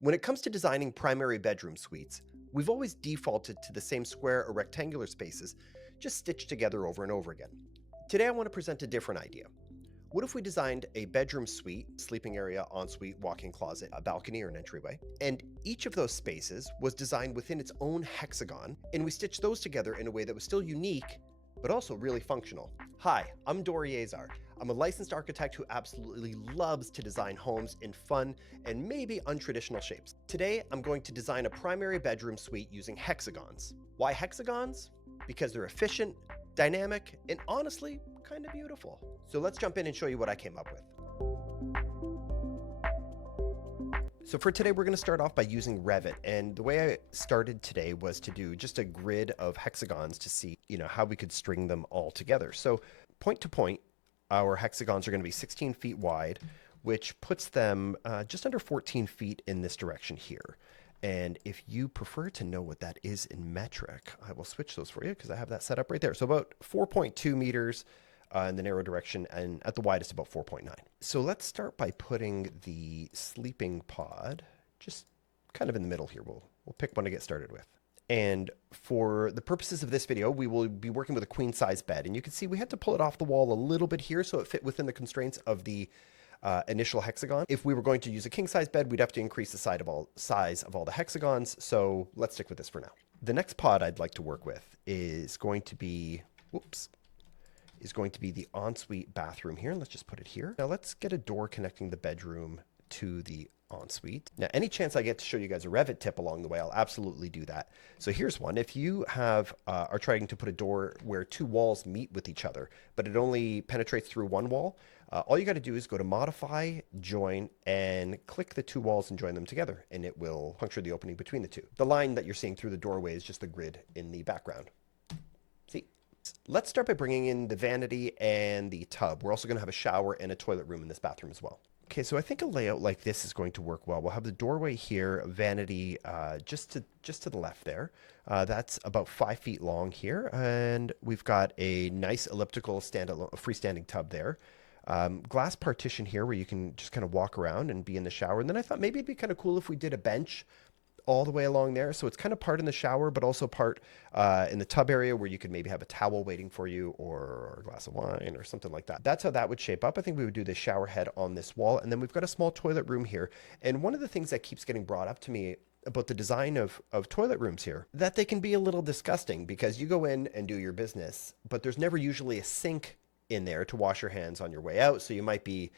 When it comes to designing primary bedroom suites, we've always defaulted to the same square or rectangular spaces, just stitched together over and over again. Today I want to present a different idea. What if we designed a bedroom suite, sleeping area, ensuite, walk-in closet, a balcony or an entryway, and each of those spaces was designed within its own hexagon, and we stitched those together in a way that was still unique, but also really functional. Hi, I'm Dory Azar. I'm a licensed architect who absolutely loves to design homes in fun and maybe untraditional shapes. Today, I'm going to design a primary bedroom suite using hexagons. Why hexagons? Because they're efficient, dynamic, and honestly, kind of beautiful. So let's jump in and show you what I came up with. So for today, we're going to start off by using Revit. And the way I started today was to do just a grid of hexagons to see, how we could string them all together. So point to point, our hexagons are going to be 16 feet wide, which puts them just under 14 feet in this direction here. And if you prefer to know what that is in metric, I will switch those for you because I have that set up right there. So about 4.2 meters in the narrow direction, and at the widest about 4.9. So let's start by putting the sleeping pod just kind of in the middle here. We'll pick one to get started with. And for the purposes of this video, we will be working with a queen size bed. And you can see we had to pull it off the wall a little bit here so it fit within the constraints of the initial hexagon. If we were going to use a king size bed, we'd have to increase the size of all the hexagons. So let's stick with this for now. The next pod I'd like to work with is going to be, the ensuite bathroom here. And let's just put it here. Now let's get a door connecting the bedroom to the ensuite. Now, any chance I get to show you guys a Revit tip along the way, I'll absolutely do that. So here's one. If you are trying to put a door where two walls meet with each other, but it only penetrates through one wall, all you got to do is go to Modify, Join, and click the two walls and join them together, and it will puncture the opening between the two. The line that you're seeing through the doorway is just the grid in the background. See? Let's start by bringing in the vanity and the tub. We're also going to have a shower and a toilet room in this bathroom as well. Okay, so I think a layout like this is going to work well. We'll have the doorway here, vanity just to the left there. That's about 5 feet long here, and we've got a nice elliptical freestanding tub there. Glass partition here where you can just kind of walk around and be in the shower. And then I thought maybe it'd be kind of cool if we did a bench all the way along there. So it's kind of part in the shower, but also part in the tub area where you could maybe have a towel waiting for you or a glass of wine or something like that. That's how that would shape up. I think we would do the shower head on this wall. And then we've got a small toilet room here. And one of the things that keeps getting brought up to me about the design of toilet rooms here, that they can be a little disgusting because you go in and do your business, but there's never usually a sink in there to wash your hands on your way out. So you might be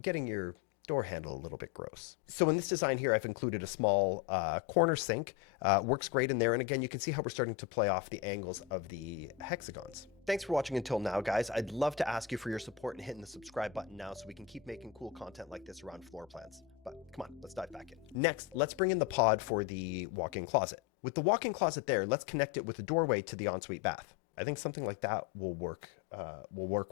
getting your door handle a little bit gross. So in this design here, I've included a small corner sink. Works great in there. And again, you can see how we're starting to play off the angles of the hexagons. Thanks for watching until now, guys. I'd love to ask you for your support and hitting the subscribe button now so we can keep making cool content like this around floor plans. But come on, let's dive back in. Next, let's bring in the pod for the walk-in closet. With the walk-in closet there, let's connect it with the doorway to the ensuite bath. I think something like that will work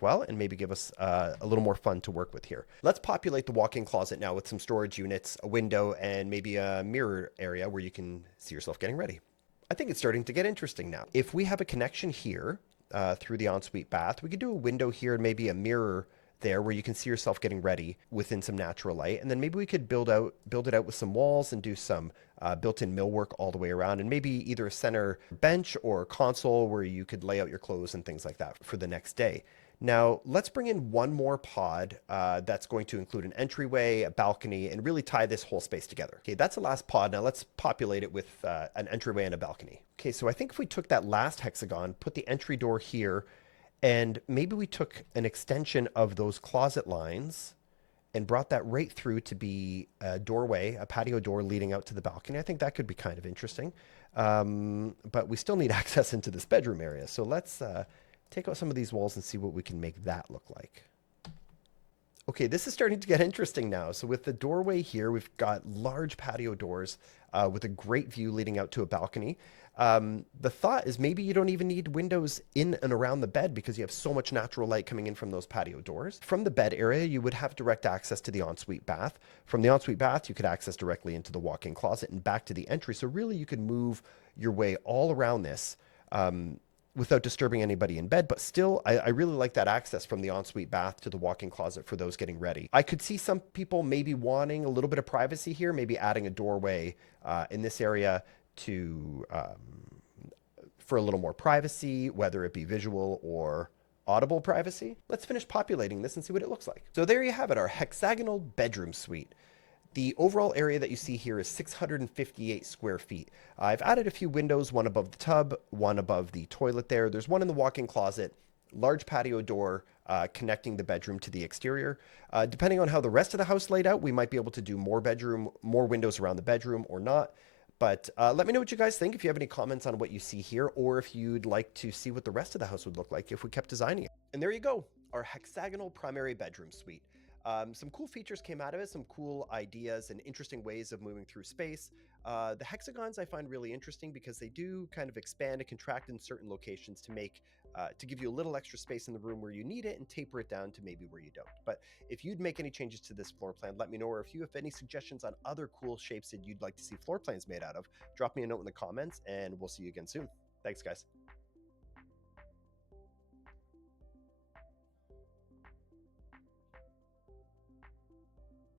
well and maybe give us a little more fun to work with here. Let's populate the walk-in closet now with some storage units, a window, and maybe a mirror area where you can see yourself getting ready. I think it's starting to get interesting now. If we have a connection here through the ensuite bath, we could do a window here and maybe a mirror there where you can see yourself getting ready within some natural light. And then maybe we could build it out with some walls and do some built-in millwork all the way around, and maybe either a center bench or console where you could lay out your clothes and things like that for the next day. Now, let's bring in one more pod that's going to include an entryway, a balcony, and really tie this whole space together. Okay, that's the last pod. Now let's populate it with an entryway and a balcony. Okay, so I think if we took that last hexagon, put the entry door here, and maybe we took an extension of those closet lines and brought that right through to be a doorway, a patio door leading out to the balcony. I think that could be kind of interesting. But we still need access into this bedroom area. So let's take out some of these walls and see what we can make that look like. Okay, this is starting to get interesting now. So with the doorway here, we've got large patio doors with a great view leading out to a balcony. The thought is maybe you don't even need windows in and around the bed because you have so much natural light coming in from those patio doors. From the bed area, you would have direct access to the ensuite bath. From the ensuite bath, you could access directly into the walk-in closet and back to the entry. So really you could move your way all around this without disturbing anybody in bed, but still, I really like that access from the ensuite bath to the walk-in closet for those getting ready. I could see some people maybe wanting a little bit of privacy here, maybe adding a doorway in this area to for a little more privacy, whether it be visual or audible privacy. Let's finish populating this and see what it looks like. So there you have it, our hexagonal bedroom suite. The overall area that you see here is 658 square feet. I've added a few windows, one above the tub, one above the toilet there. There's one in the walk-in closet, large patio door connecting the bedroom to the exterior. Depending on how the rest of the house laid out, we might be able to do more windows around the bedroom or not. But let me know what you guys think if you have any comments on what you see here, or if you'd like to see what the rest of the house would look like if we kept designing it. And there you go, our hexagonal primary bedroom suite. Some cool features came out of it, some cool ideas and interesting ways of moving through space. The hexagons I find really interesting because they do kind of expand and contract in certain locations to give you a little extra space in the room where you need it and taper it down to maybe where you don't. But if you'd make any changes to this floor plan, let me know, or if you have any suggestions on other cool shapes that you'd like to see floor plans made out of, drop me a note in the comments and we'll see you again soon. Thanks, guys.